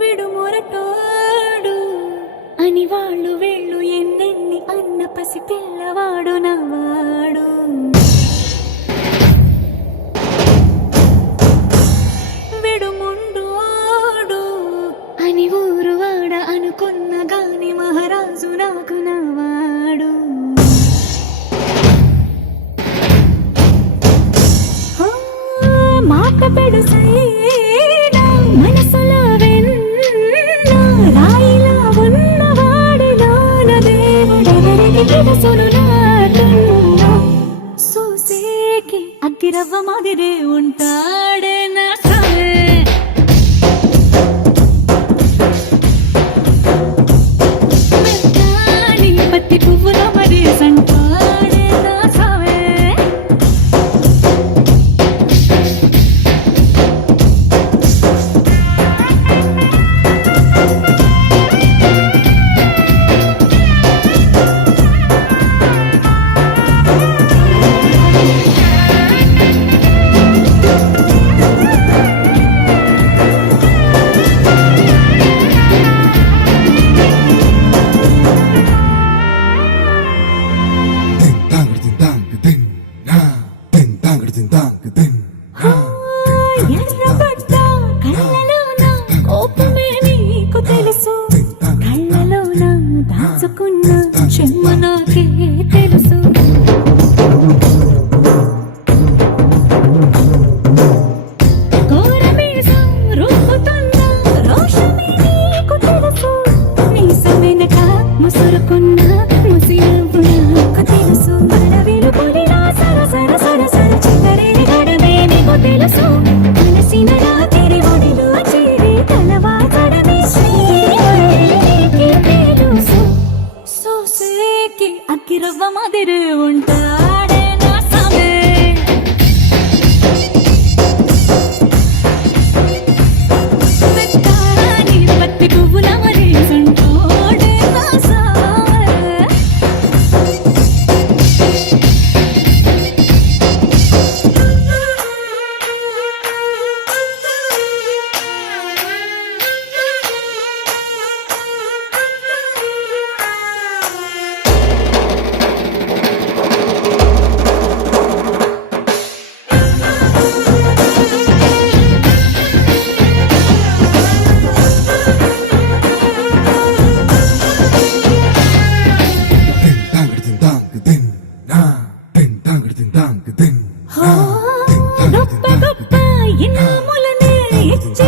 విడుమొరటోడు అని వాళ్ళు వీళ్ళు ఎన్నెన్ని అన్న పసి పిల్లవాడు నవ్వాడు. విడుముండోడు అని ఊరు వాడ అనుకున్న గాని మహారాజు నాకు నవ్వాడు. మాట పెడుసైనా మనసులో వెన్న రాయిలా ఉన్నవాడిలోన దేవుడెవరికి తెలుసును నాటున్నా. సూసేకి అగ్గిరవ్వ మాదిరే ఉంటాడే నా సామే. మెత్తాని పత్తి పువ్వులో మరి సంటాడే నా సామే. ఎర్రబడ్డ కళ్ళలోన కోపమే నీకు తెలుసు, కళ్ళలోన దాచుకున్న చెమ్మ నాకే తెలుసు. ఘోరమీసం రూపుతున్న రోషమే నీకు తెలుసు, మీసం వెనక ముసురుకున్న ముసి నవ్వు నాకు తెలుసు. అడవిలు పులిలా సరసర సరసర చివరేని గడమే నీకు తెలుసు, మనసిన రాత్రి ఒడిలో చేరి తలవాచడమే శ్రీకి తెలుసు. సోసేకి అగ్గిరవ్వ మాదిరి ఉంటాడే నా సామే. మెత్తాని పత్తి పువ్వుల మరి సంటోడే నా సామే. గొప్ప గొప్ప ఇనాములనే ఇచ్చి